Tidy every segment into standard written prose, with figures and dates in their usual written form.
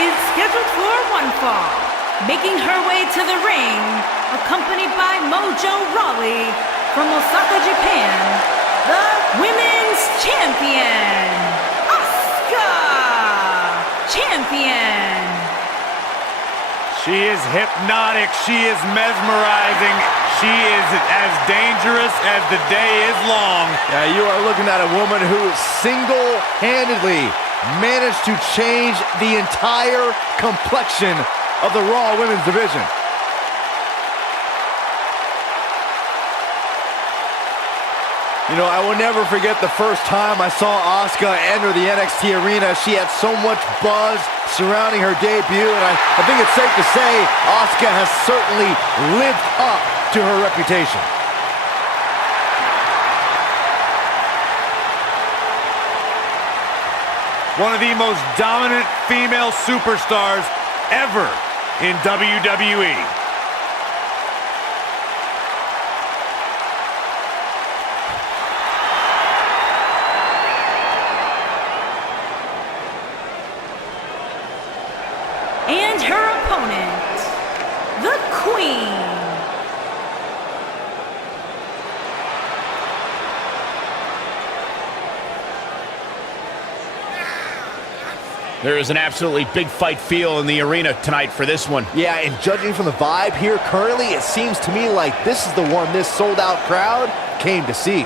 is scheduled for one fall. Making her way to the ring, accompanied by Mojo Rawley from Osaka, Japan, the Women's Champion, Asuka! Champion! She is hypnotic, she is mesmerizing, she is as dangerous as the day is long. Yeah, you are looking at a woman who single-handedly managed to change the entire complexion of the Raw Women's Division. You know, I will never forget the first time I saw Asuka enter the NXT arena. She had so much buzz surrounding her debut, and I think it's safe to say Asuka has certainly lived up to her reputation. One of the most dominant female superstars ever in WWE. And her opponent, the Queen. There is an absolutely big fight feel in the arena tonight for this one. Yeah, and judging from the vibe here currently, it seems to me like this is the one this sold-out crowd came to see.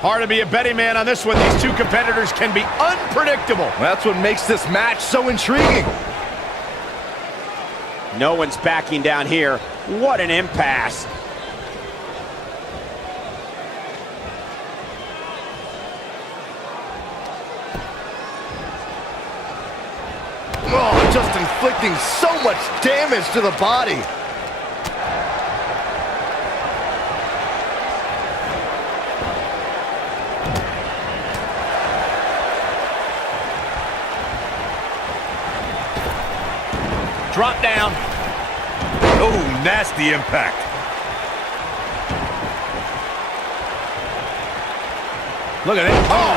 Hard to be a betting man on this one. These two competitors can be unpredictable. That's what makes this match so intriguing. No one's backing down here. What an impasse. Oh, just inflicting so much damage to the body. Drop down. Oh, nasty impact. Look at it. Oh,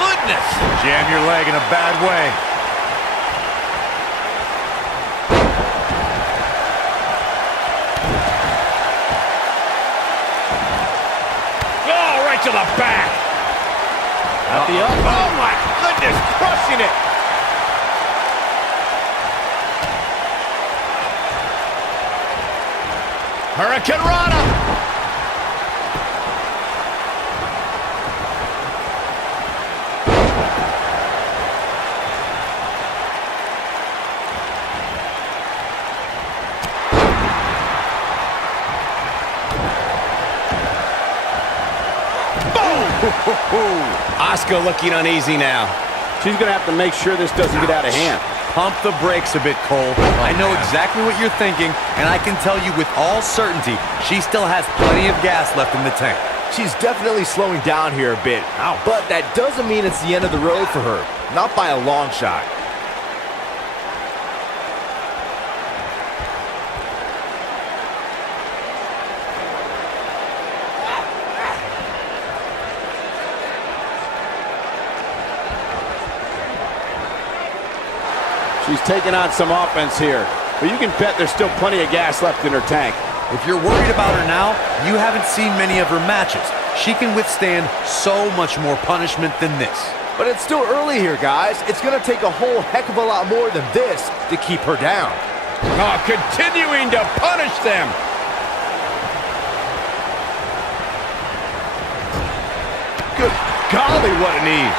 goodness. Jam your leg in a bad way. Oh, right to the back. At the up. Oh, my goodness. Crushing it. Hurricane Rana. Asuka looking uneasy now. She's going to have to make sure this doesn't get out of hand. Pump the brakes a bit, Cole. I know exactly what you're thinking, and I can tell you with all certainty, she still has plenty of gas left in the tank. She's definitely slowing down here a bit, but that doesn't mean it's the end of the road for her. Not by a long shot. She's taking on some offense here, but you can bet there's still plenty of gas left in her tank. If you're worried about her now, you haven't seen many of her matches. She can withstand so much more punishment than this. But it's still early here, guys. It's going to take a whole heck of a lot more than this to keep her down. Oh, continuing to punish them. Good golly, what a knee.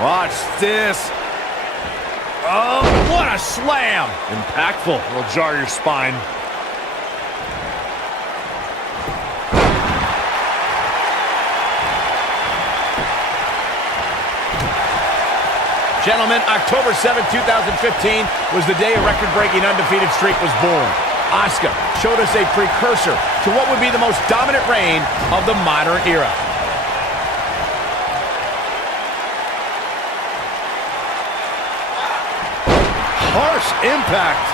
Watch this. Oh, what a slam. Impactful. Will jar your spine. Gentlemen, October 7, 2015 was the day a record-breaking undefeated streak was born. Asuka showed us a precursor to what would be the most dominant reign of the modern era. Harsh impact.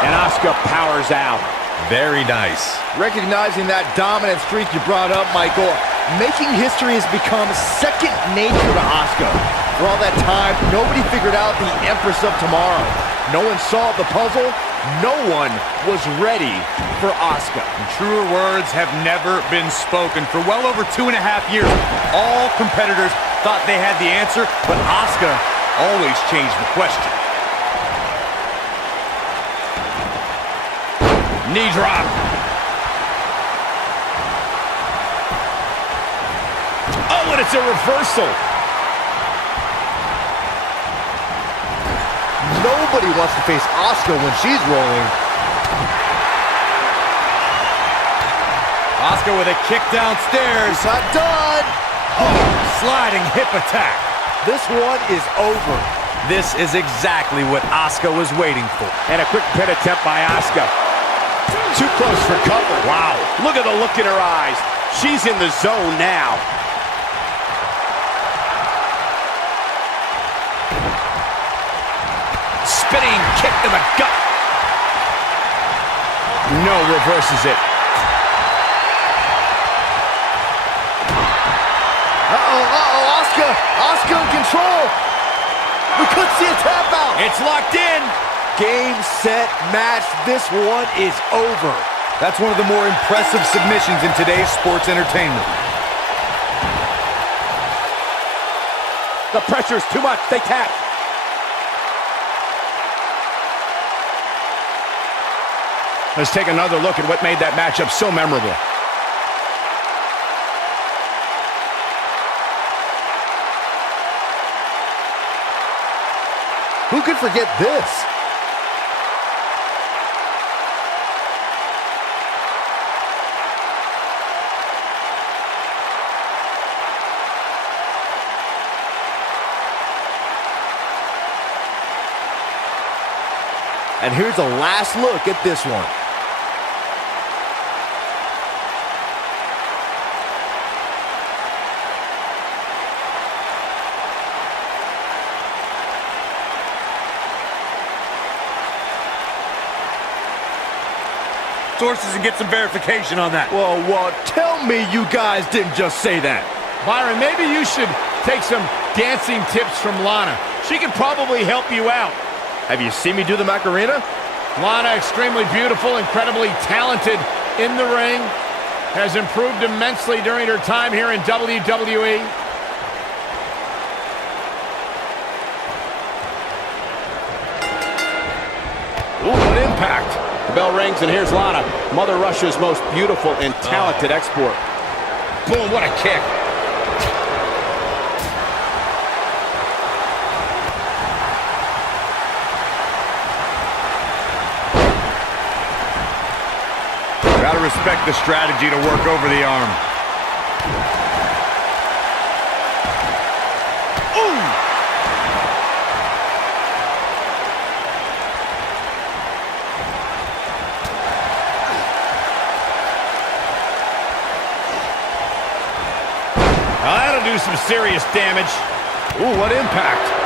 And Asuka powers out. Very nice. Recognizing that dominant streak you brought up, Michael, making history has become second nature to Asuka. For all that time, nobody figured out the Empress of Tomorrow. No one solved the puzzle. No one was ready for Asuka. Truer words have never been spoken. For well over 2.5 years, all competitors thought they had the answer, but Asuka always changed the question. Knee drop. Oh, and it's a reversal. Nobody wants to face Asuka when she's rolling. Asuka with a kick downstairs. It's not done. Oh, sliding hip attack. This one is over. This is exactly what Asuka was waiting for. And a quick pin attempt by Asuka. Too close for cover. Wow. Look at the look in her eyes. She's in the zone now. Spinning kick to the gut. No, reverses it. Asuka. Asuka in control. We could see a tap out. It's locked in. Game, set, match. This one is over. That's one of the more impressive submissions in today's sports entertainment. The pressure's too much. They tap. Let's take another look at what made that matchup so memorable. Who could forget this? And here's a last look at this one. Sources and get some verification on that. Well, tell me you guys didn't just say that. Byron, maybe you should take some dancing tips from Lana. She could probably help you out. Have you seen me do the Macarena? Lana, extremely beautiful, incredibly talented in the ring, has improved immensely during her time here in WWE. Ooh, what impact. The bell rings, and here's Lana, Mother Russia's most beautiful and talented export. Boom, what a kick. Gotta respect the strategy to work over the arm. Ooh! Now that'll do some serious damage. Ooh, what impact.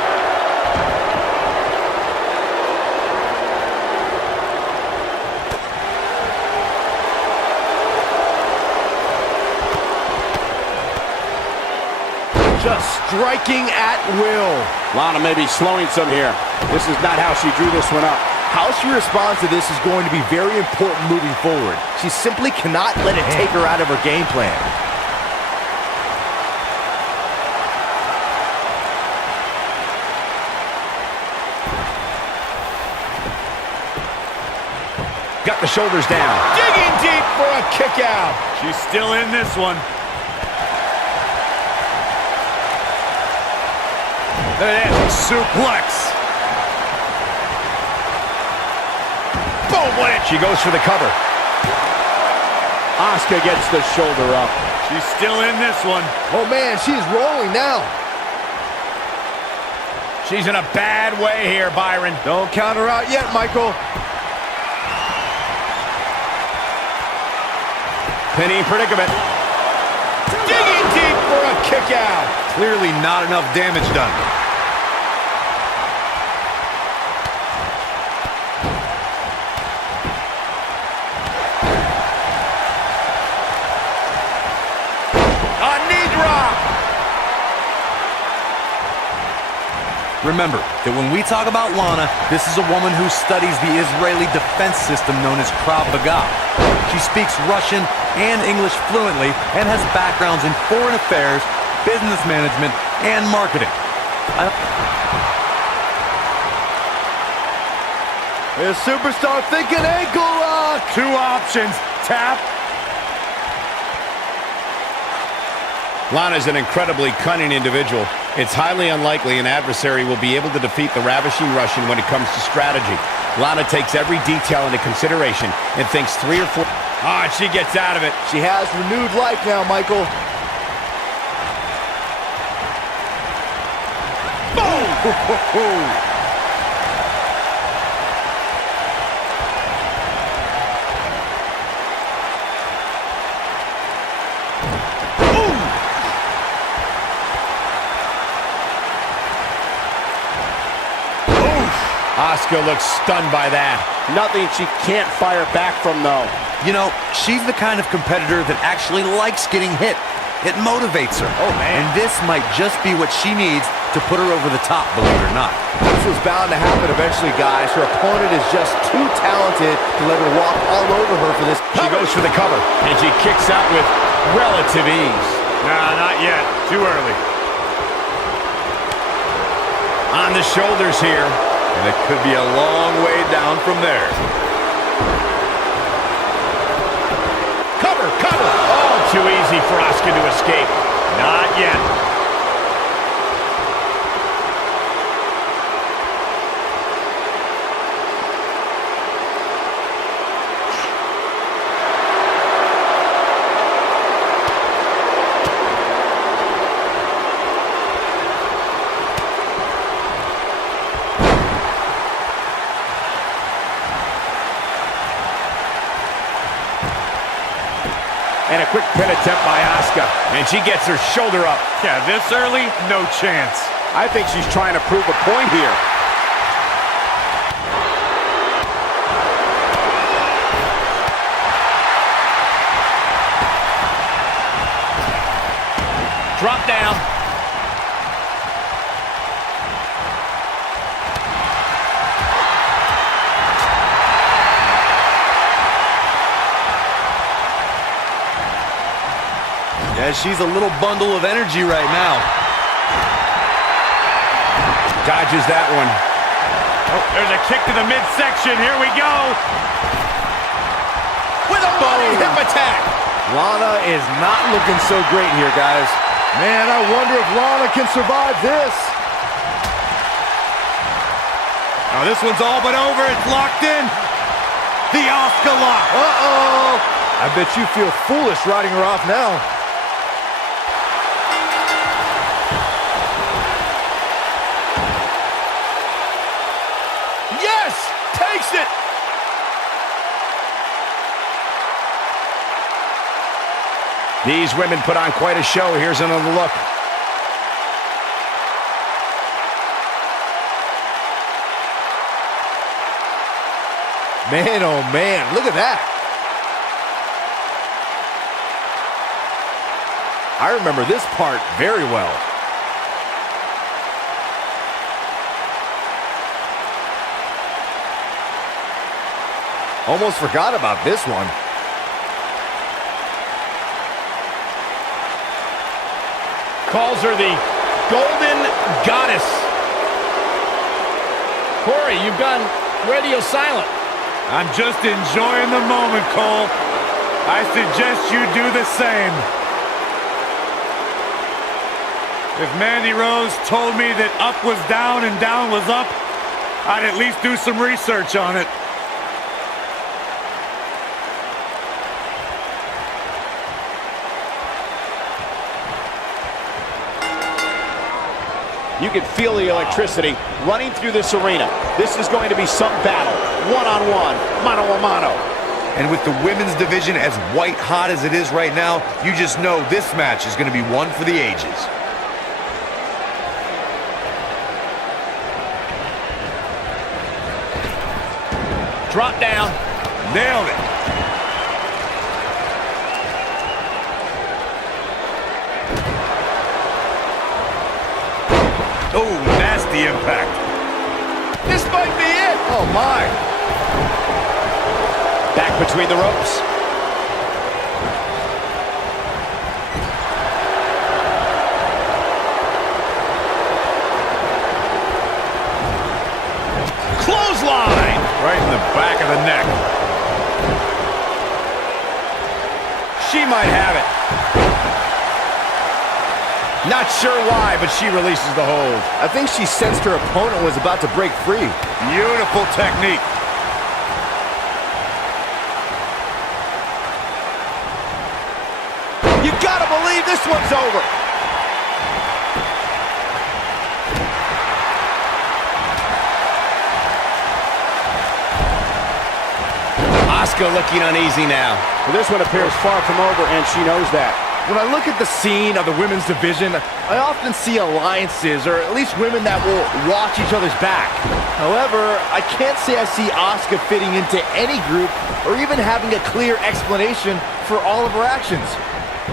Just striking at will. Lana may be slowing some here. This is not how she drew this one up. How she responds to this is going to be very important moving forward. She simply cannot let it take her out of her game plan. Got the shoulders down. Digging deep for a kick out. She's still in this one. Look at that suplex. Boom, what it? She goes for the cover. Asuka gets the shoulder up. She's still in this one. Oh, man, she's rolling now. She's in a bad way here, Byron. Don't count her out yet, Michael. Pinning predicament. Digging deep for a kick out. Clearly not enough damage done. A knee drop. Remember that when we talk about Lana, this is a woman who studies the Israeli defense system known as Krav Maga. She speaks Russian and English fluently and has backgrounds in foreign affairs, business management, and marketing. The superstar thinking ankle lock. 2 options. Tap. Lana's an incredibly cunning individual. It's highly unlikely an adversary will be able to defeat the ravishing Russian when it comes to strategy. Lana takes every detail into consideration and thinks 3 or 4... Ah, she gets out of it. She has renewed life now, Michael. Boom! Asuka looks stunned by that. Nothing she can't fire back from, though. You know, she's the kind of competitor that actually likes getting hit. It motivates her. Oh, man. And this might just be what she needs to put her over the top, believe it or not. This was bound to happen eventually, guys. Her opponent is just too talented to let her walk all over her for this. She goes for the cover, and she kicks out with relative ease. Nah, not yet. Too early. On the shoulders here. And it could be a long way down from there. Cover, cover. Oh, Too easy for Asuka to escape. Not yet. And a quick pin attempt by Asuka. And she gets her shoulder up. Yeah, this early, no chance. I think she's trying to prove a point here. Drop down. Yeah, she's a little bundle of energy right now. Dodges that one. Oh, there's a kick to the midsection. Here we go. With a running hip attack. Lana is not looking so great here, guys. Man, I wonder if Lana can survive this. Now this one's all but over. It's locked in. The Asuka lock. Uh-oh. I bet you feel foolish riding her off now. Yes! Takes it! These women put on quite a show. Here's another look. Man, oh man, look at that. I remember this part very well. Almost forgot about this one. Calls her the Golden Goddess. Corey, you've gone radio silent. I'm just enjoying the moment, Cole. I suggest you do the same. If Mandy Rose told me that up was down and down was up, I'd at least do some research on it. You can feel the electricity running through this arena. This is going to be some battle. One-on-one, mano-a-mano. And with the women's division as white hot as it is right now, you just know this match is going to be one for the ages. Drop down. Nailed it. Oh, nasty impact. This might be it. Oh, my. Back between the ropes. Clothesline. Right in the back of the neck. She might have it. Not sure why, but she releases the hold. I think she sensed her opponent was about to break free. Beautiful technique. You gotta believe this one's over. Asuka looking uneasy now. Well, this one appears far from over, and she knows that. When I look at the scene of the women's division, I often see alliances, or at least women that will watch each other's back. However, I can't say I see Asuka fitting into any group or even having a clear explanation for all of her actions.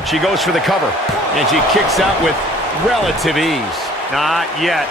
She goes for the cover, and she kicks out with relative ease. Not yet.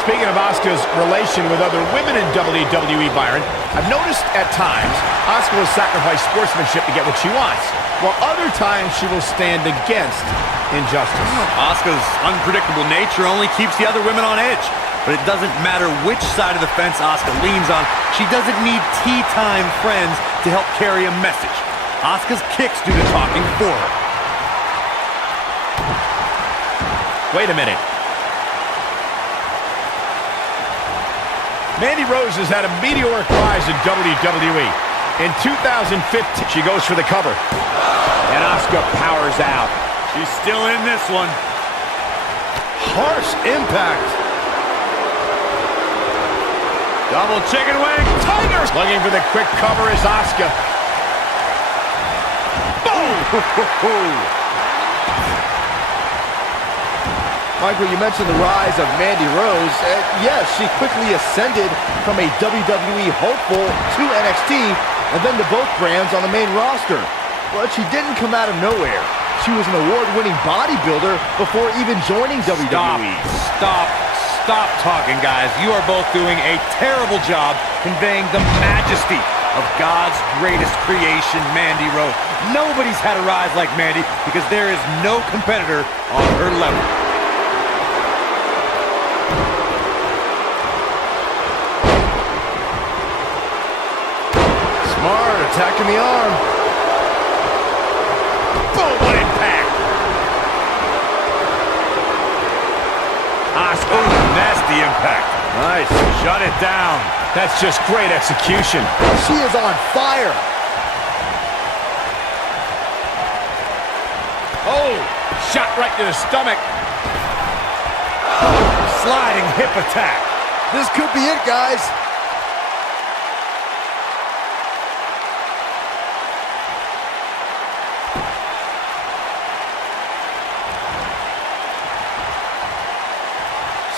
Speaking of Asuka's relation with other women in WWE, Byron, I've noticed at times Asuka will sacrifice sportsmanship to get what she wants, while other times she will stand against injustice. Asuka's unpredictable nature only keeps the other women on edge. But it doesn't matter which side of the fence Asuka leans on. She doesn't need tea time friends to help carry a message. Asuka's kicks do the talking for her. Wait a minute. Mandy Rose has had a meteoric rise in WWE. In 2015, she goes for the cover. And Asuka powers out. She's still in this one. Harsh impact. Double chicken wing. Tigers! Looking for the quick cover is Asuka. Boom! Michael, you mentioned the rise of Mandy Rose. Yes, she quickly ascended from a WWE hopeful to NXT and then to both brands on the main roster. But she didn't come out of nowhere. She was an award-winning bodybuilder before even joining WWE. Stop talking, guys. You are both doing a terrible job conveying the majesty of God's greatest creation, Mandy Rose. Nobody's had a rise like Mandy because there is no competitor on her level. Smart, attacking the arm. Boom, what impact! Asuka, Nasty impact. Nice. Shut it down. that's just great execution. She is on fire. Oh, shot right to the stomach. Sliding hip attack. This could be it, guys.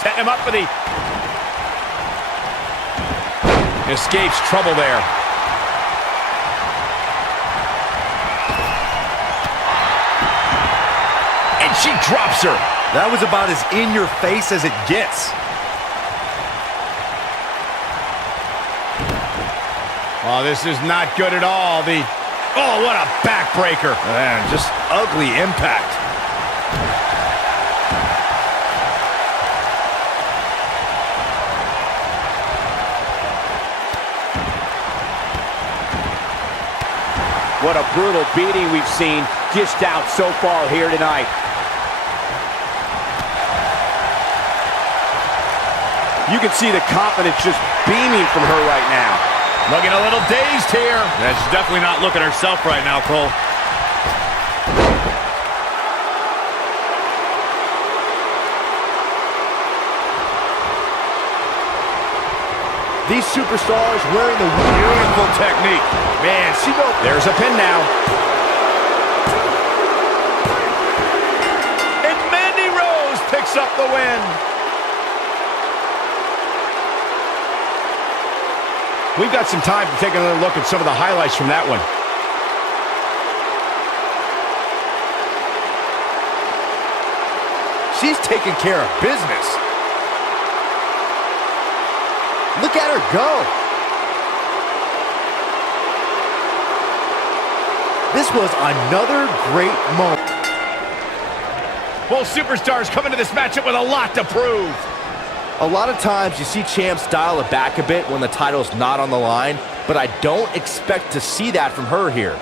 Setting him up for the... Escapes trouble there. And she drops her. That was about as in your face as it gets. Oh, this is not good at all. Oh, what a backbreaker. Man, just ugly impact. What a brutal beating we've seen dished out so far here tonight. You can see the confidence just beaming from her right now. Looking a little dazed here. Yeah, she's definitely not looking herself right now, Cole. These superstars wearing the Beautiful technique. man, she knows. There's a pin now. And Mandy Rose picks up the win. We've got some time to take another look at some of the highlights from that one. She's taking care of business. Look at her go. This was another great moment. Both superstars come into this matchup with a lot to prove. A lot of times you see champs dial it back a bit when the title's not on the line, but I don't expect to see that from her here.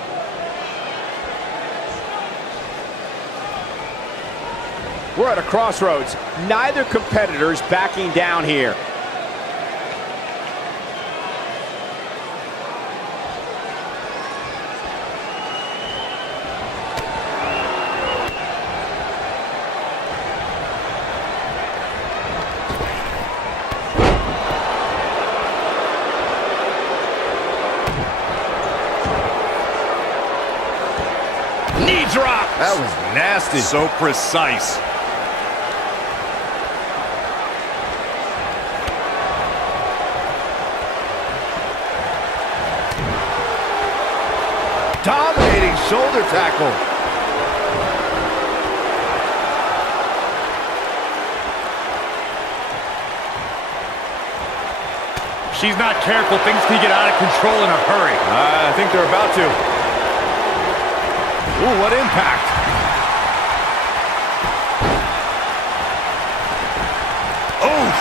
We're at a crossroads. Neither competitor's backing down here. Knee drop. That was nasty. So precise. Dominating shoulder tackle. She's not careful. Things can get out of control in a hurry. I think they're about to. Ooh, what impact. Oof.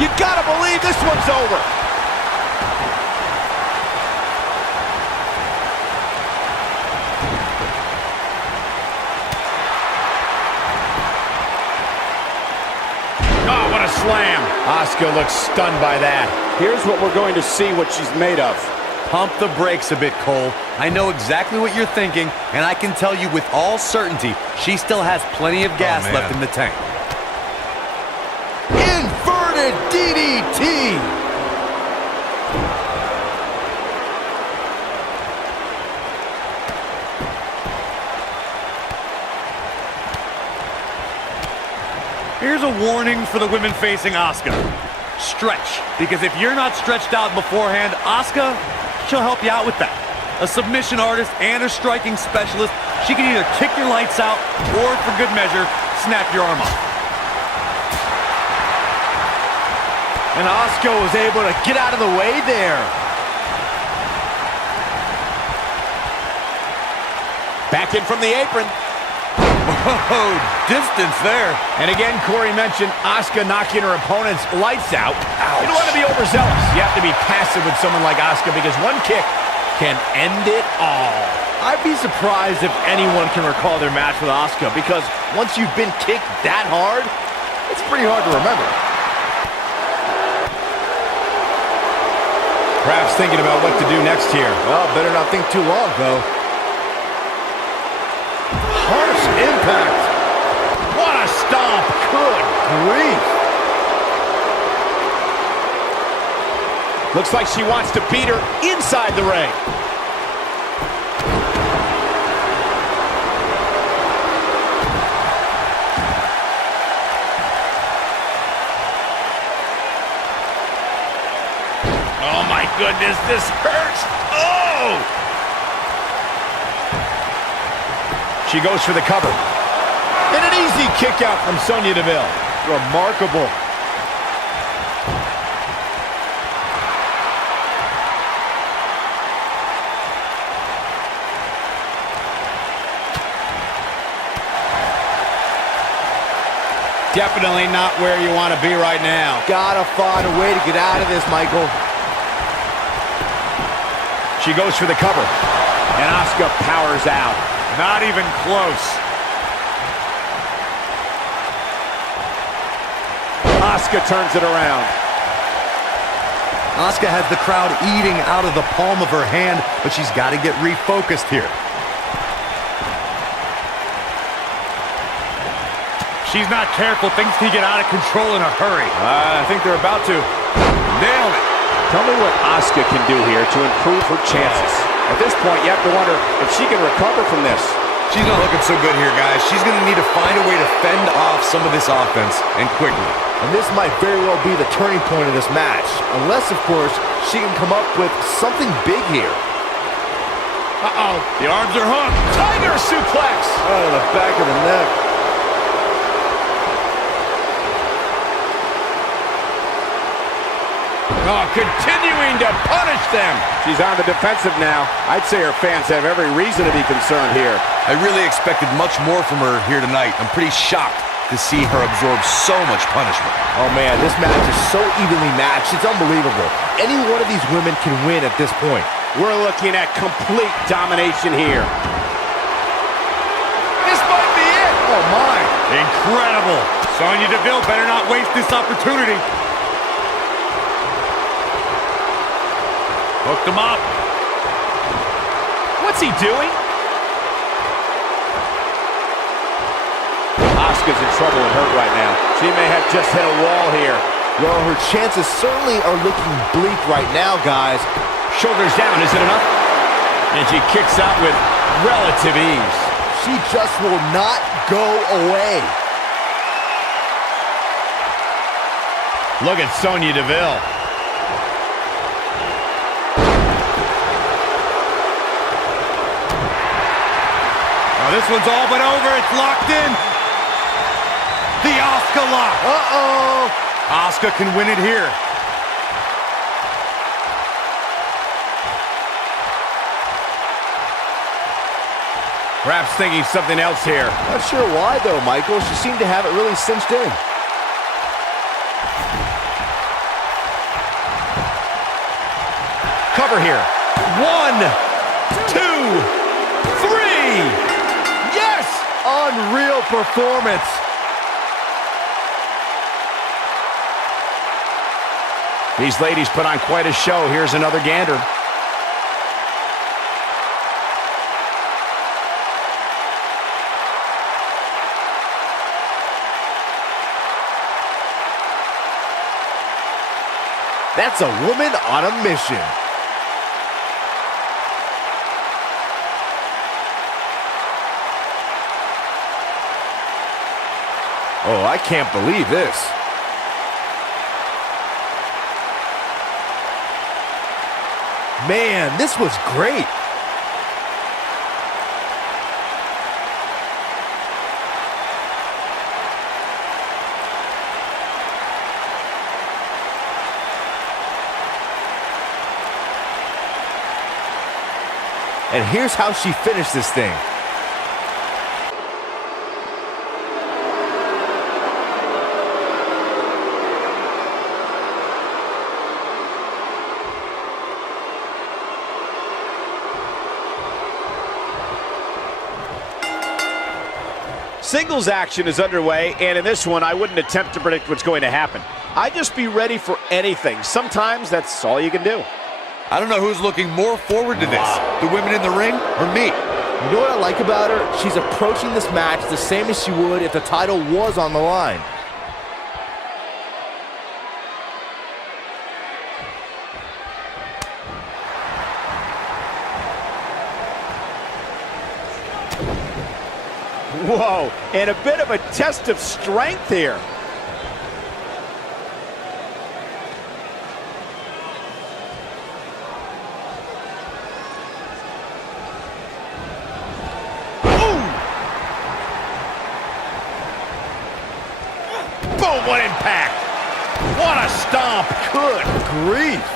You gotta believe this one's over. Oh, what a slam. Asuka looks stunned by that. Here's what we're going to see what she's made of. Pump the brakes a bit, Cole. I know exactly what you're thinking, and I can tell you with all certainty, she still has plenty of gas left in the tank. Inverted DDT. Here's a warning for the women facing Asuka. Stretch, because if you're not stretched out beforehand, Asuka, she'll help you out with that. A submission artist and a striking specialist, she can either kick your lights out or, for good measure, snap your arm off. And Asuka was able to get out of the way there. Back in from the apron. Whoa, distance there. And again, Corey mentioned Asuka knocking her opponent's lights out. You don't want to be overzealous. You have to be passive with someone like Asuka because one kick can end it all. I'd be surprised if anyone can recall their match with Asuka because once you've been kicked that hard, it's pretty hard to remember. Perhaps thinking about what to do next here. Well, better not think too long, though. Harsh impact. What a stomp. Good grief. Looks like she wants to beat her inside the ring. Oh my goodness, this hurts. Oh! She goes for the cover. And an easy kick out from Sonya Deville. Remarkable. Definitely not where you want to be right now. Gotta find a way to get out of this, Michael. She goes for the cover. And Asuka powers out. Not even close. Asuka turns it around. Asuka has the crowd eating out of the palm of her hand, but she's got to get refocused here. she's not careful, things can get out of control in a hurry. I think they're about to. Nailed it. Tell me what Asuka can do here to improve her chances. At this point, you have to wonder if she can recover from this. She's not looking so good here, guys. She's going to need to find a way to fend off some of this offense, and quickly. And this might very well be the turning point of this match. Unless, of course, she can come up with something big here. Uh-oh. The arms are hooked. Tiger suplex. Out of the back of the neck. Oh, continuing to punish them. She's on the defensive now. I'd say her fans have every reason to be concerned here. I really expected much more from her here tonight. I'm pretty shocked to see her absorb so much punishment. Oh man, this match is so evenly matched, it's unbelievable. Any one of these women can win at this point. We're looking at complete domination here. This might be it. Oh my. Incredible. Sonya Deville better not waste this opportunity. Hooked him up. What's he doing? Asuka's in trouble and hurt right now. She may have just hit a wall here. Well, her chances certainly are looking bleak right now, guys. Shoulders down, is it enough? And she kicks out with relative ease. She just will not go away. Look at Sonya Deville. Oh, this one's all but over. It's locked in. The Asuka lock. Uh-oh. Asuka can win it here. Perhaps thinking something else here. Not sure why, though, Michael. She seemed to have it really cinched in. Cover here. 1, 2, 3. Yes! Unreal performance. These ladies put on quite a show. Here's another gander. That's a woman on a mission. Oh, I can't believe this. Man, this was great. And here's how she finished this thing. Singles action is underway, and in this one, I wouldn't attempt to predict what's going to happen. I'd just be ready for anything. Sometimes that's all you can do. I don't know who's looking more forward to this, the women in the ring or me. You know what I like about her? She's approaching this match the same as she would if the title was on the line. Whoa, and a bit of a test of strength here. Boom, what impact. What a stomp. Good grief.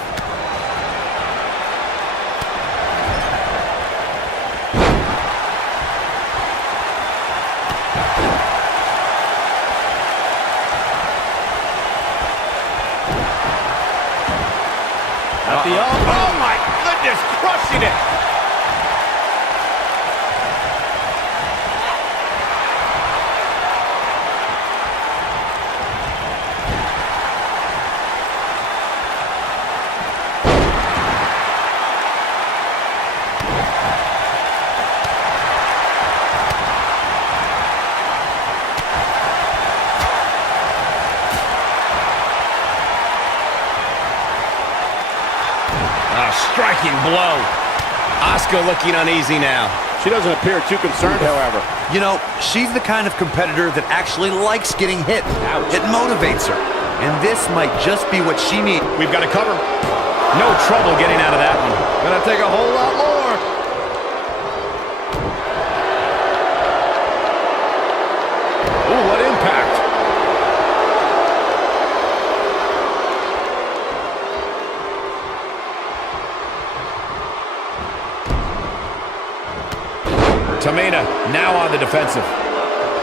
Oh my goodness, crushing it. blow. Asuka looking uneasy now. She doesn't appear too concerned, however. You know, she's the kind of competitor that actually likes getting hit. Ouch. It motivates her. And this might just be what she needs. We've got to cover. No trouble getting out of that one. Gonna take a whole lot more. Ooh, what impact. Tamina now on the defensive.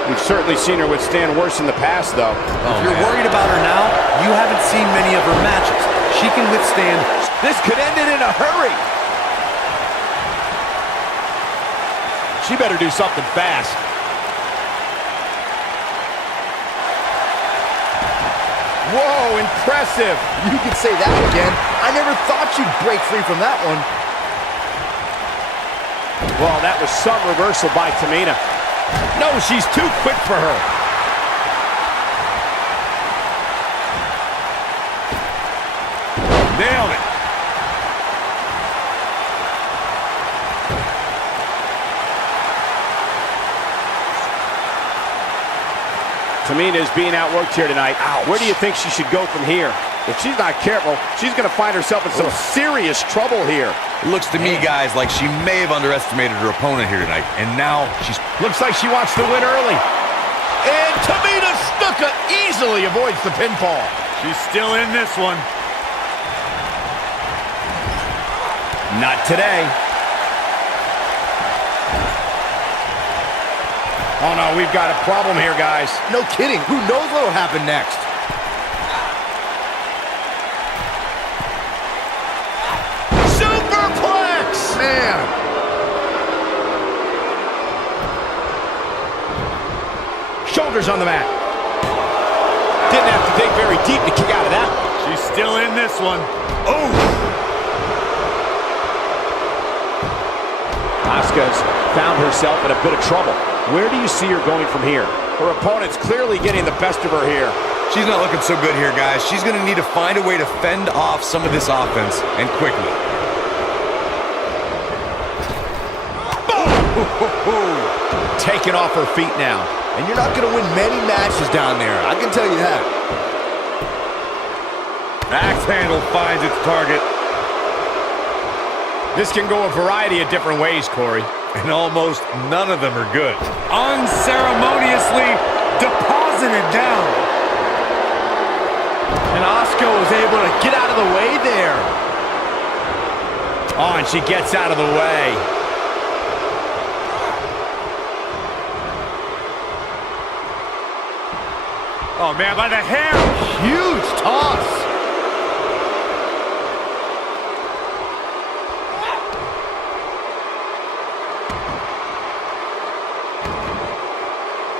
We've certainly seen her withstand worse in the past, though. If you're worried about her now, you haven't seen many of her matches. She can withstand. This could end it in a hurry. She better do something fast. Whoa, impressive. You could say that again. I never thought you'd break free from that one. Well, that was some reversal by Tamina. No, she's too quick for her. Nailed it. Tamina is being outworked here tonight. Ouch. Where do you think she should go from here? If she's not careful, she's going to find herself in some serious trouble here. It looks to me, guys, like she may have underestimated her opponent here tonight. And now she's... Looks like she wants to win early. And Tamina Snuka easily avoids the pinfall. She's still in this one. Not today. Oh, no, we've got a problem here, guys. No kidding. Who knows what'll happen next? Superplex! Man. Shoulders on the mat. Didn't have to dig very deep to kick out of that. She's still in this one. Oh! Asuka's found herself in a bit of trouble. Where do you see her going from here? Her opponent's clearly getting the best of her here. She's not looking so good here, guys. She's going to need to find a way to fend off some of this offense, and quickly. Taken off her feet now. And you're not going to win many matches down there. I can tell you that. Axe handle finds its target. This can go a variety of different ways, Corey. And almost none of them are good. Unceremoniously deposited down. And Asuka was able to get out of the way there. Oh, and she gets out of the way. Oh, man, by the hair. Huge toss.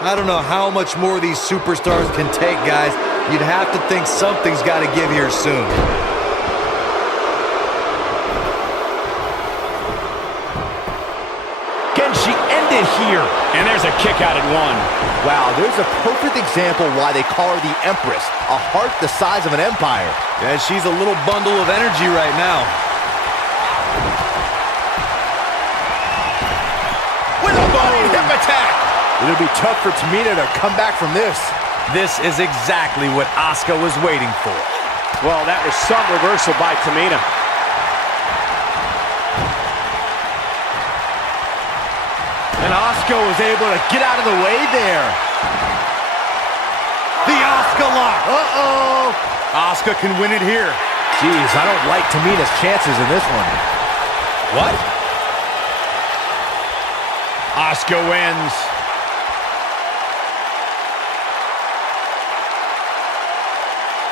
I don't know how much more these superstars can take, guys. You'd have to think something's got to give here soon. Can she end it here? And there's a kick out at one. Wow, there's a perfect example why they call her the Empress. A heart the size of an empire. Yeah, she's a little bundle of energy right now. With a body hip attack. It'll be tough for Tamina to come back from this. This is exactly what Asuka was waiting for. Well, that was some reversal by Tamina. And Asuka was able to get out of the way there. The Asuka lock. Uh-oh. Asuka can win it here. Jeez, I don't like Tamina's chances in this one. What? Asuka wins.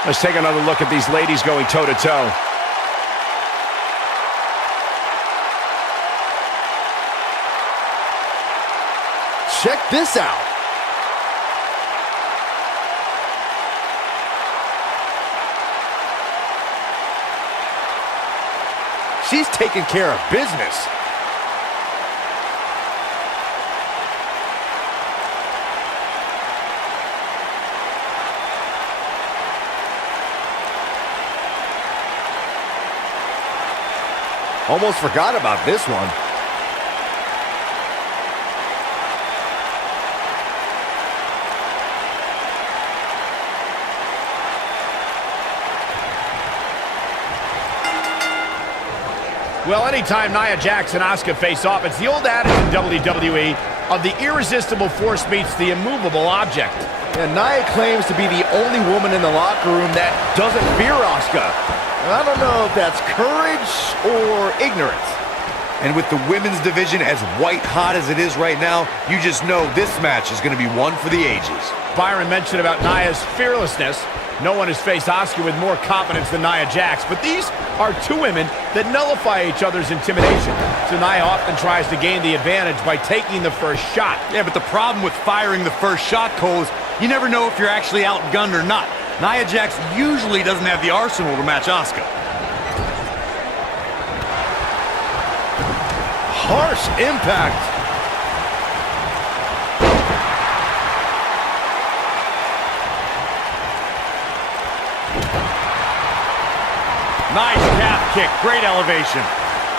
Let's take another look at these ladies going toe-to-toe. Check this out. She's taking care of business. Almost forgot about this one. Well, anytime Nia Jax and Asuka face off, it's the old adage in WWE of the irresistible force meets the immovable object. And Nia claims to be the only woman in the locker room that doesn't fear Asuka. I don't know if that's courage or ignorance. And with the women's division as white hot as it is right now, you just know this match is going to be one for the ages. Byron mentioned about Nia's fearlessness. No one has faced Asuka with more confidence than Nia Jax, but these are two women that nullify each other's intimidation. So Nia often tries to gain the advantage by taking the first shot. Yeah, but the problem with firing the first shot, Cole, is you never know if you're actually outgunned or not. Nia Jax usually doesn't have the arsenal to match Asuka. Harsh impact. Nice calf kick, great elevation.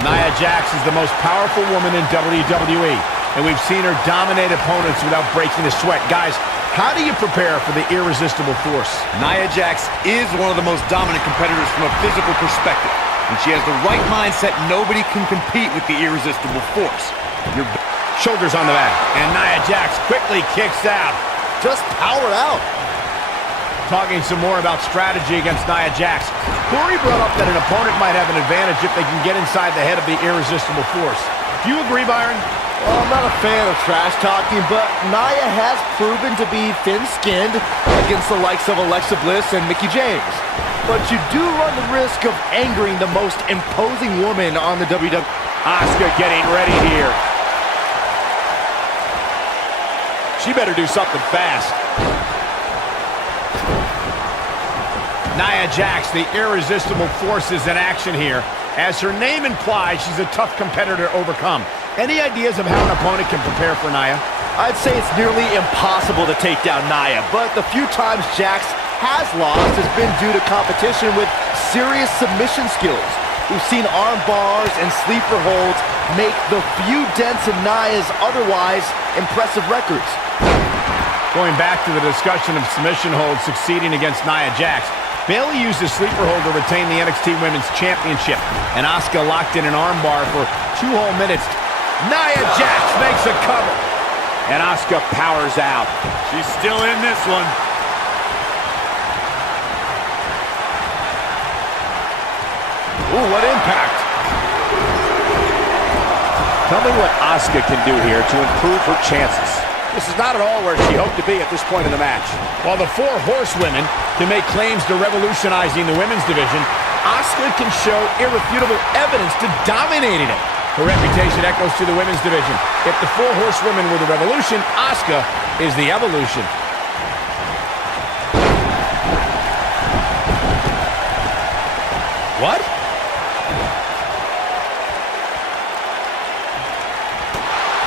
Nia Jax is the most powerful woman in WWE, and we've seen her dominate opponents without breaking a sweat. Guys, how do you prepare for the irresistible force? Nia Jax is one of the most dominant competitors from a physical perspective. When she has the right mindset, nobody can compete with the irresistible force. Your shoulders on the mat, and Nia Jax quickly kicks out. Just powered out. Talking some more about strategy against Nia Jax. Corey brought up that an opponent might have an advantage if they can get inside the head of the irresistible force. Do you agree, Byron? Well, I'm not a fan of trash talking, but Nia has proven to be thin-skinned against the likes of Alexa Bliss and Mickie James. But you do run the risk of angering the most imposing woman on the WWE. Asuka getting ready here. She better do something fast. Nia Jax, the irresistible force, is in action here. As her name implies, she's a tough competitor to overcome. Any ideas of how an opponent can prepare for Nia? I'd say it's nearly impossible to take down Nia, but the few times Jax has lost has been due to competition with serious submission skills. We've seen arm bars and sleeper holds make the few dents in Nia's otherwise impressive records. Going back to the discussion of submission holds succeeding against Nia Jax, Bayley used a sleeper hold to retain the NXT Women's Championship, and Asuka locked in an armbar for 2 whole minutes. Nia Jax makes a cover, and Asuka powers out. She's still in this one. Ooh, what impact. Tell me what Asuka can do here to improve her chances. This is not at all where she hoped to be at this point in the match. While the 4 horsewomen can make claims to revolutionizing the women's division, Asuka can show irrefutable evidence to dominating it. Her reputation echoes to the women's division. If the 4 horsewomen were the revolution, Asuka is the evolution. What?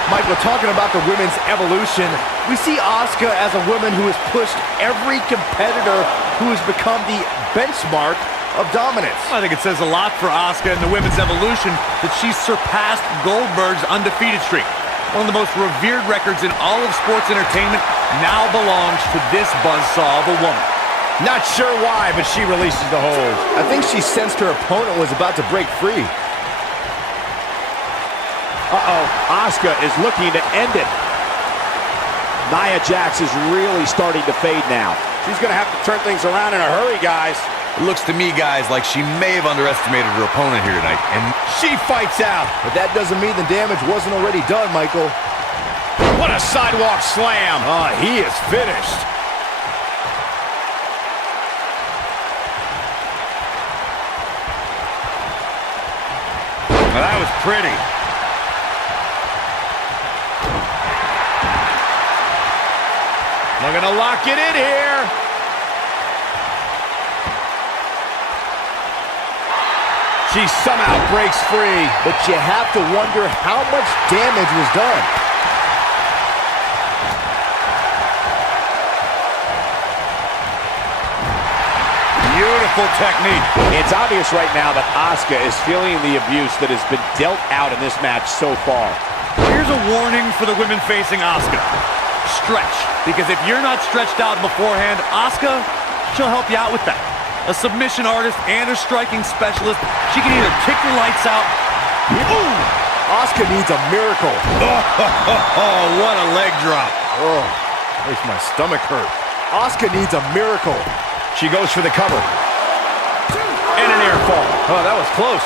Mike, we're talking about the women's evolution. We see Asuka as a woman who has pushed every competitor who has become the benchmark of dominance. I think it says a lot for Asuka and the women's evolution that she's surpassed Goldberg's undefeated streak. One of the most revered records in all of sports entertainment now belongs to this buzzsaw of a woman. Not sure why, but she releases the hold. I think she sensed her opponent was about to break free. Asuka is looking to end it. Nia Jax is really starting to fade now. She's going to have to turn things around in a hurry, guys. It looks to me, guys, like she may have underestimated her opponent here tonight. And she fights out. But that doesn't mean the damage wasn't already done, Michael. What a sidewalk slam. He is finished. Well, that was pretty. They're going to lock it in here. She somehow breaks free. But you have to wonder how much damage was done. Beautiful technique. It's obvious right now that Asuka is feeling the abuse that has been dealt out in this match so far. Here's a warning for the women facing Asuka. Stretch, because if you're not stretched out beforehand, Asuka, she'll help you out with that. A submission artist and a striking specialist, she can either kick your lights out. Ooh! Asuka needs a miracle. Oh, what a leg drop. Oh, makes my stomach hurt. Asuka needs a miracle. She goes for the cover. And an air fall. Oh, that was close.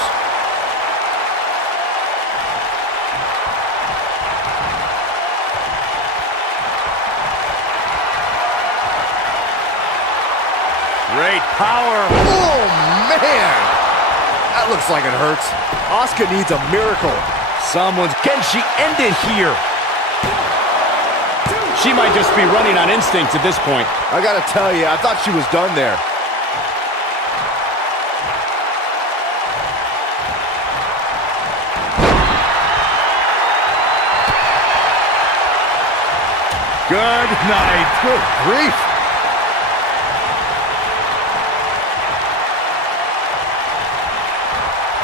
Great power. Oh, man! That looks like it hurts. Asuka needs a miracle. Can she end it here? She might just be running on instinct at this point. I gotta tell you, I thought she was done there. Good night. Good grief.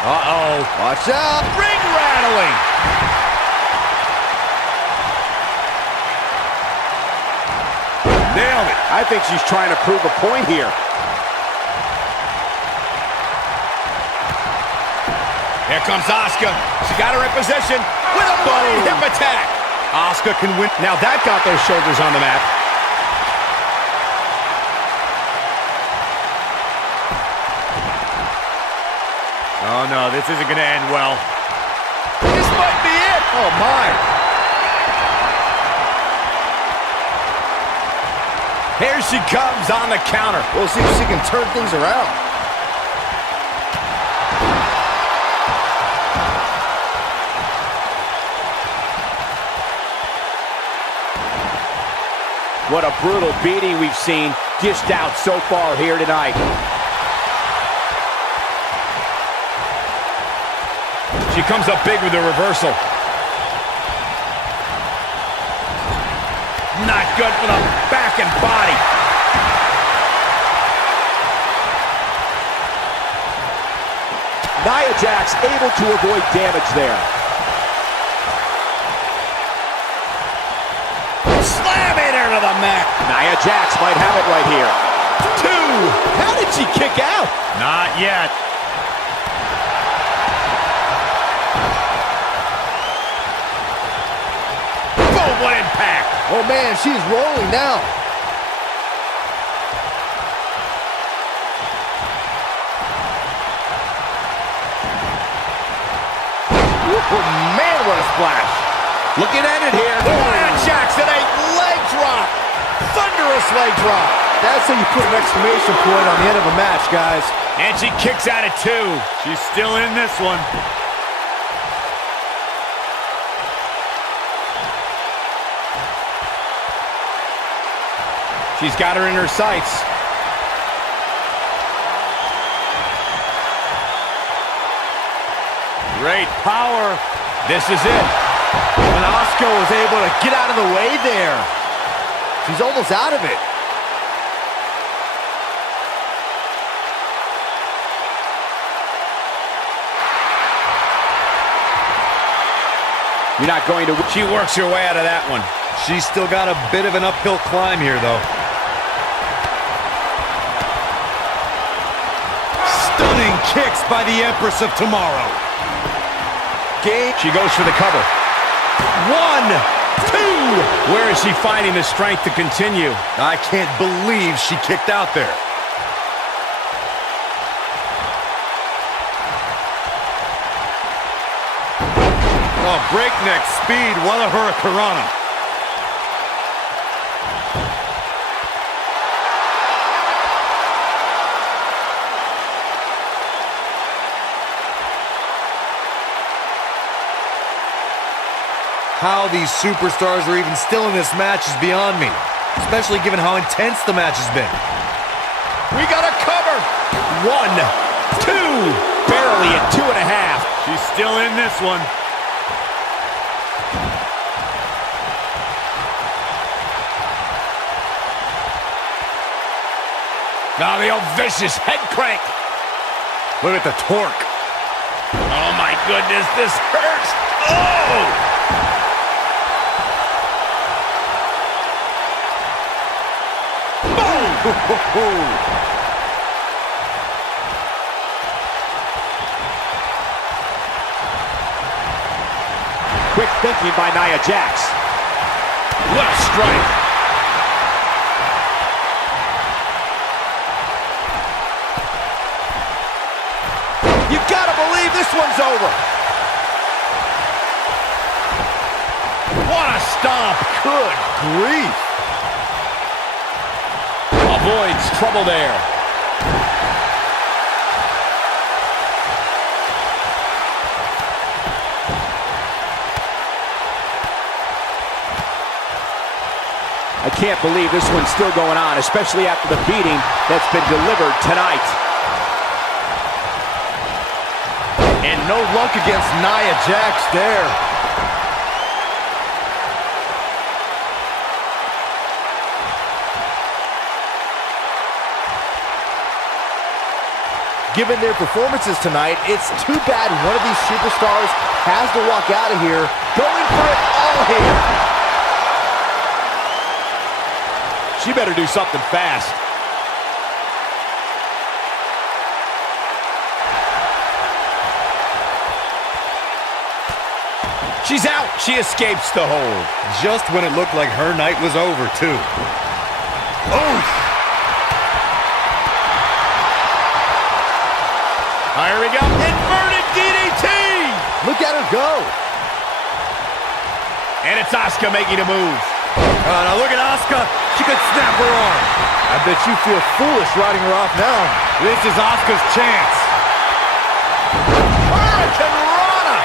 Uh-oh. Watch out. Ring rattling. Nailed it. I think she's trying to prove a point here. Here comes Asuka. She got her in position with a body hip attack. Asuka can win. Now that got those shoulders on the mat. Oh, no, this isn't going to end well. This might be it. Oh, my. Here she comes on the counter. We'll see if she can turn things around. What a brutal beating we've seen dished out so far here tonight. She comes up big with a reversal. Not good for the back and body. Nia Jax able to avoid damage there. Slamming her to the mat. Nia Jax might have it right here. 2. How did she kick out? Not yet. Boom, what impact. Oh, man, she's rolling now. Oh, man, what a splash. Looking at it here. Nia Jax in a leg drop. Thunderous leg drop. That's how you put an exclamation point on the end of a match, guys. And she kicks out at 2. She's still in this one. She's got her in her sights. Great power. This is it. And Asuka was able to get out of the way there. She's almost out of it. You're not going to... She works her way out of that one. She's still got a bit of an uphill climb here, though. Stunning kicks by the Empress of Tomorrow. She goes for the cover. 1, 2. Where is she finding the strength to continue? I can't believe she kicked out there. Oh, breakneck speed. What a hurricanrana. How these superstars are even still in this match is beyond me, especially given how intense the match has been. We got a cover. 1, 2. Barely at 2.5. She's still in this one. Now the old vicious head crank. Look at the torque. Oh my goodness, this hurts. Oh! Boom! Quick thinking by Nia Jax. What a strike. You gotta believe this one's over. What a stomp. Good grief. Avoids trouble there. I can't believe this one's still going on, especially after the beating that's been delivered tonight. And no luck against Nia Jax there. Given their performances tonight, it's too bad one of these superstars has to walk out of here going for it all here. She better do something fast. She's out. She escapes the hold. Just when it looked like her night was over, too. Oh! Here we go. Inverted DDT! Look at her go. And it's Asuka making a move. Now look at Asuka. She could snap her arm. I bet you feel foolish riding her off now. This is Asuka's chance. Hurricane Rana!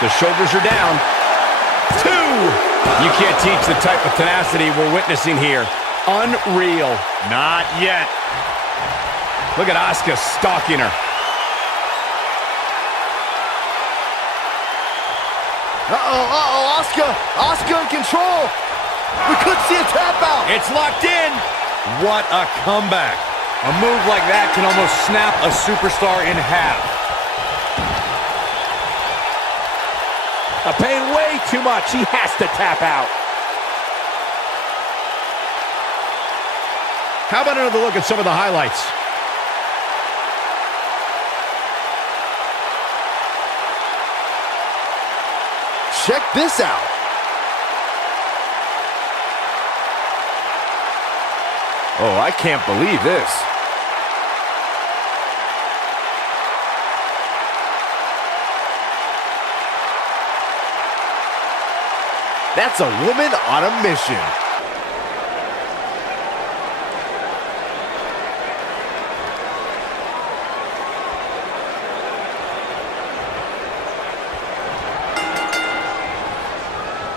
The shoulders are down. 2! You can't teach the type of tenacity we're witnessing here. Unreal. Not yet. Look at Asuka stalking her. Asuka! Asuka in control! We could see a tap out! It's locked in! What a comeback. A move like that can almost snap a superstar in half. Paying way too much. He has to tap out. How about another look at some of the highlights? Check this out. Oh, I can't believe this. That's a woman on a mission.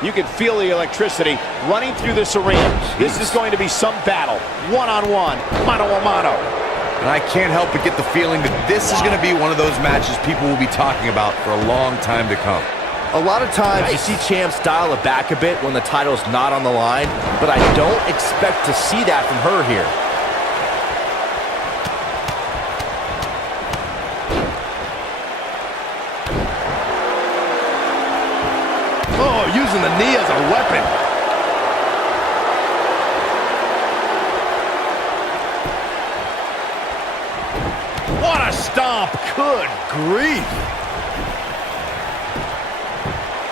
You can feel the electricity running through this arena. This is going to be some battle. One-on-one, mano-a-mano. And I can't help but get the feeling that this is going to be one of those matches people will be talking about for a long time to come. A lot of times you see champs dial it back a bit when the title's not on the line, but I don't expect to see that from her here. Oh, using the knee as a weapon. What a stomp. Good grief.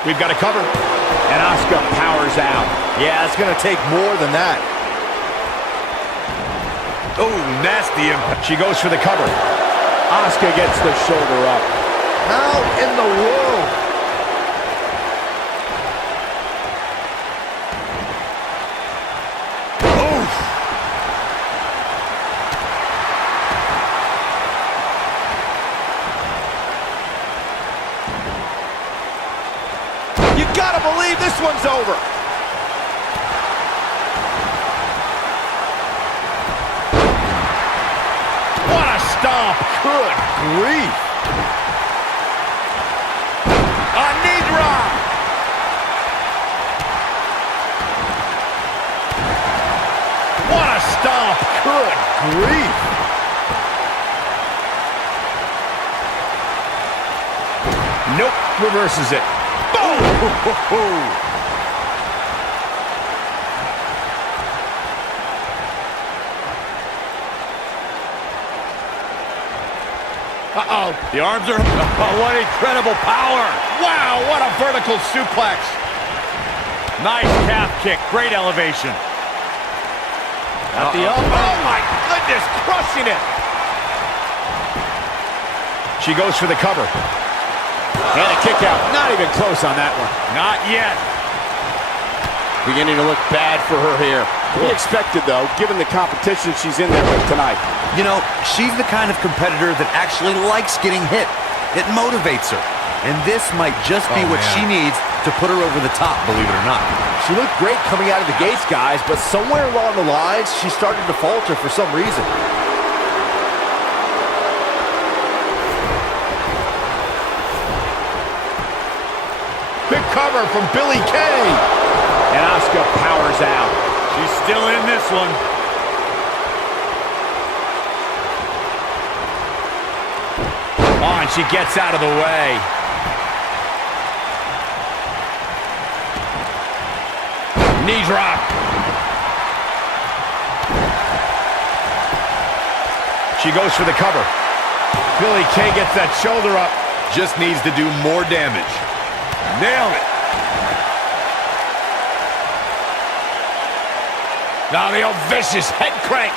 We've got a cover. And Asuka powers out. Yeah, it's going to take more than that. Oh, nasty impact. She goes for the cover. Asuka gets the shoulder up. How in the world? You gotta believe this one's over. What a stomp. Good grief. A knee drop. What a stomp. Good grief. Nope, reverses it. Boom! Uh-oh. The arms are... Oh, what incredible power. Wow, what a vertical suplex. Nice calf kick. Great elevation. At the elbow. Oh, my goodness, crushing it. She goes for the cover. And a kick out. Not even close on that one. Not yet. Beginning to look bad for her here. To be expected, though, given the competition she's in there with tonight. You know, she's the kind of competitor that actually likes getting hit. It motivates her. And this might just be what she needs to put her over the top, believe it or not. She looked great coming out of the gates, guys, but somewhere along the lines, she started to falter for some reason. Big cover from Billie Kay. And Asuka powers out. She's still in this one. Oh, and she gets out of the way. Knee drop. She goes for the cover. Billie Kay gets that shoulder up. Just needs to do more damage. Nailed it. Now the old vicious head crank.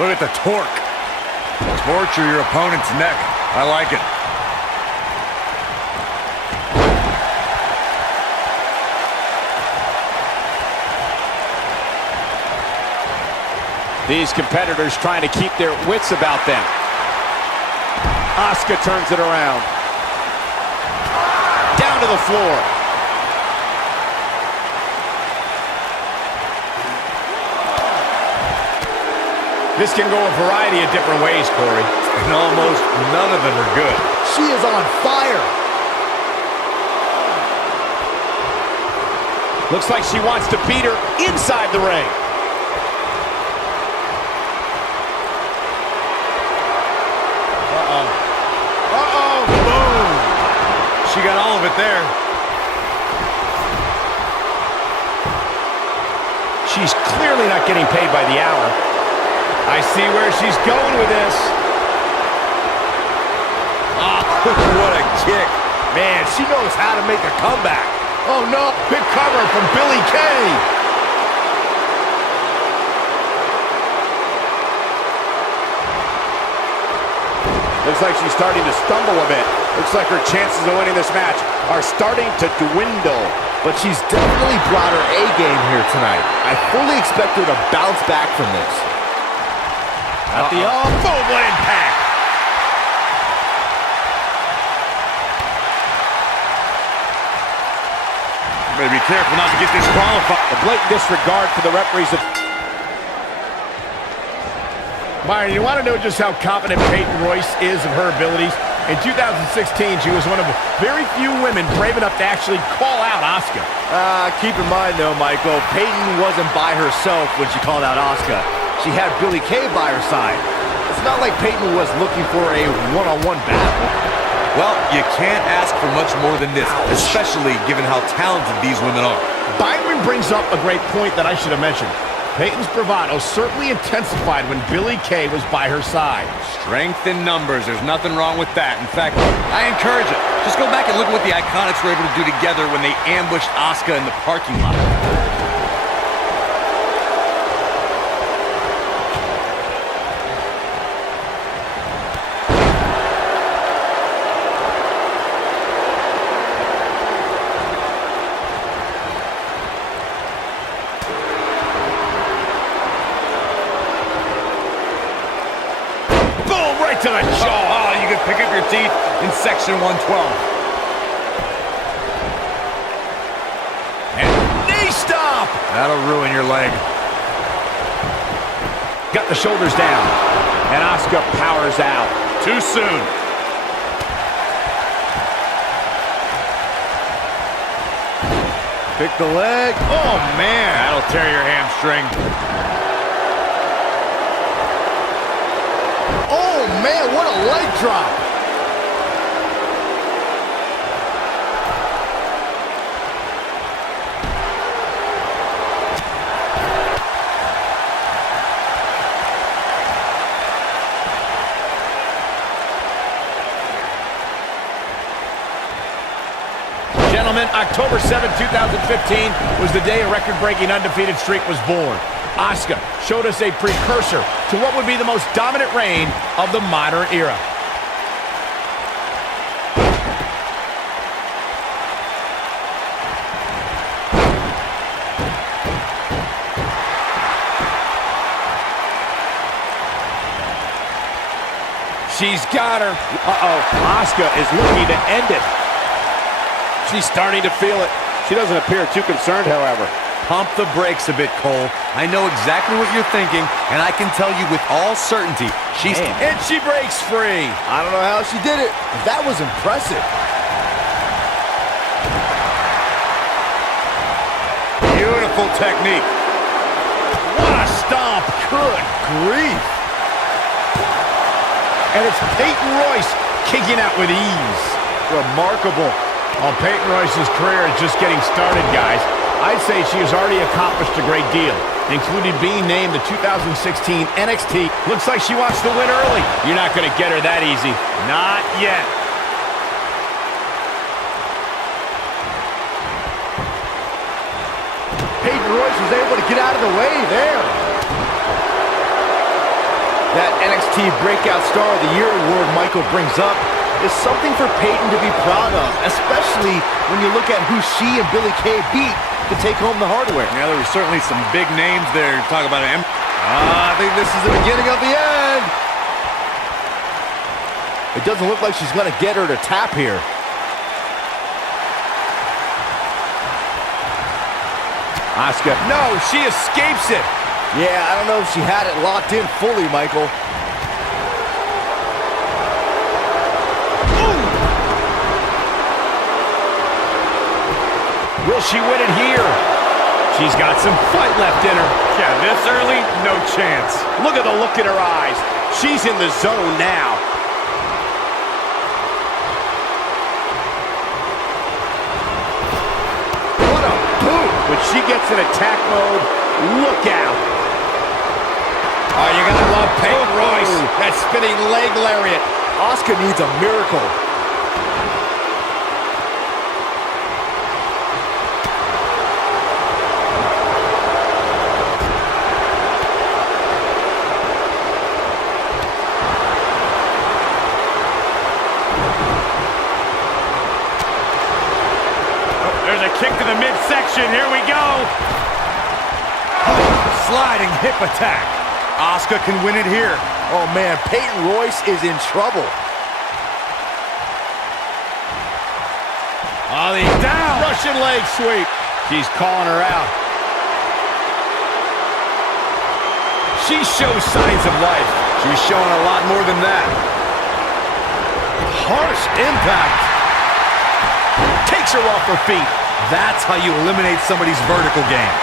Look at the torque. Torture your opponent's neck. I like it. These competitors trying to keep their wits about them. Asuka turns it around. Down to the floor. This can go a variety of different ways, Corey. And almost none of them are good. She is on fire. Looks like she wants to beat her inside the ring. Boom! She got all of it there. She's clearly not getting paid by the hour. I see where she's going with this. What a kick. Man, she knows how to make a comeback. Oh no, big cover from Billie Kay. Looks like she's starting to stumble a bit. Looks like her chances of winning this match are starting to dwindle. But she's definitely brought her A game here tonight. I fully expect her to bounce back from this. At the boom, what impact. Better be careful not to get disqualified. A blatant disregard for the referees. Byron, you want to know just how confident Peyton Royce is of her abilities? In 2016, she was one of the very few women brave enough to actually call out Asuka. Keep in mind, though, Michael, Peyton wasn't by herself when she called out Asuka. She had Billie Kay by her side. It's not like Peyton was looking for a one-on-one battle. Well, you can't ask for much more than this, especially given how talented these women are. Byron brings up a great point that I should have mentioned. Peyton's bravado certainly intensified when Billie Kay was by her side. Strength in numbers. There's nothing wrong with that. In fact, I encourage it. Just go back and look at what the Iconics were able to do together when they ambushed Asuka in the parking lot. To the jaw. Oh, you can pick up your teeth in section 112. And knee stomp. That'll ruin your leg. Got the shoulders down. And Asuka powers out. Too soon. Pick the leg. Oh, man. That'll tear your hamstring. man, what a leg drop. Gentlemen, October 7, 2015 was the day a record-breaking undefeated streak was born. Asuka showed us a precursor to what would be the most dominant reign of the modern era. She's got her. Asuka is looking to end it. She's starting to feel it. She doesn't appear too concerned, however. Pump the brakes a bit, Cole. I know exactly what you're thinking, and I can tell you with all certainty, she's... And she breaks free. I don't know how she did it. That was impressive. Beautiful technique. What a stomp. Good grief. And it's Peyton Royce kicking out with ease. Remarkable. Well, Peyton Royce's career is just getting started, guys. I'd say she has already accomplished a great deal, including being named the 2016 NXT. Looks like she wants to win early. You're not going to get her that easy. Not yet. Peyton Royce was able to get out of the way there. That NXT Breakout Star of the Year award Michael brings up is something for Peyton to be proud of, especially when you look at who she and Billie Kay beat to take home the hardware. Yeah, there were certainly some big names there. Talk about him. I think this is the beginning of the end. It doesn't look like she's going to get her to tap here. Asuka, no, she escapes it. Yeah, I don't know if she had it locked in fully, Michael. Will she win it here? She's got some fight left in her. Yeah, this early, no chance. Look at the look in her eyes. She's in the zone now. What a boot! When she gets in attack mode, look out. Oh, you're going to love Peyton Royce. That spinning leg lariat. Asuka needs a miracle. There's a kick to the midsection. Here we go. Sliding hip attack. Asuka can win it here. Oh man, Peyton Royce is in trouble. Oh, the down. Russian leg sweep. She's calling her out. She shows signs of life. She's showing a lot more than that. Harsh impact. Takes her off her feet. That's how you eliminate somebody's vertical game.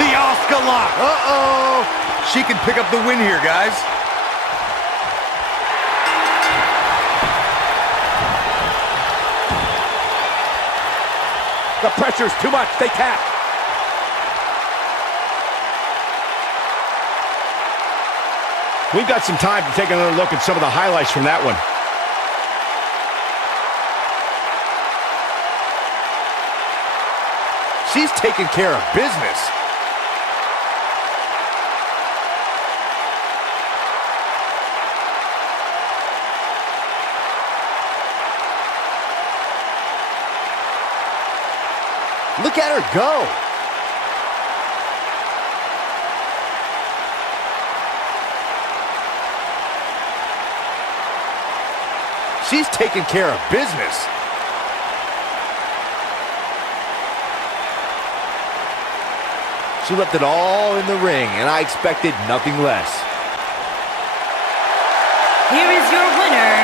The Asuka lock. Uh-oh. She can pick up the win here, guys. The pressure's too much. They tap. We've got some time to take another look at some of the highlights from that one. She's taking care of business. Look at her go. She's taking care of business. She left it all in the ring, and I expected nothing less. Here is your winner,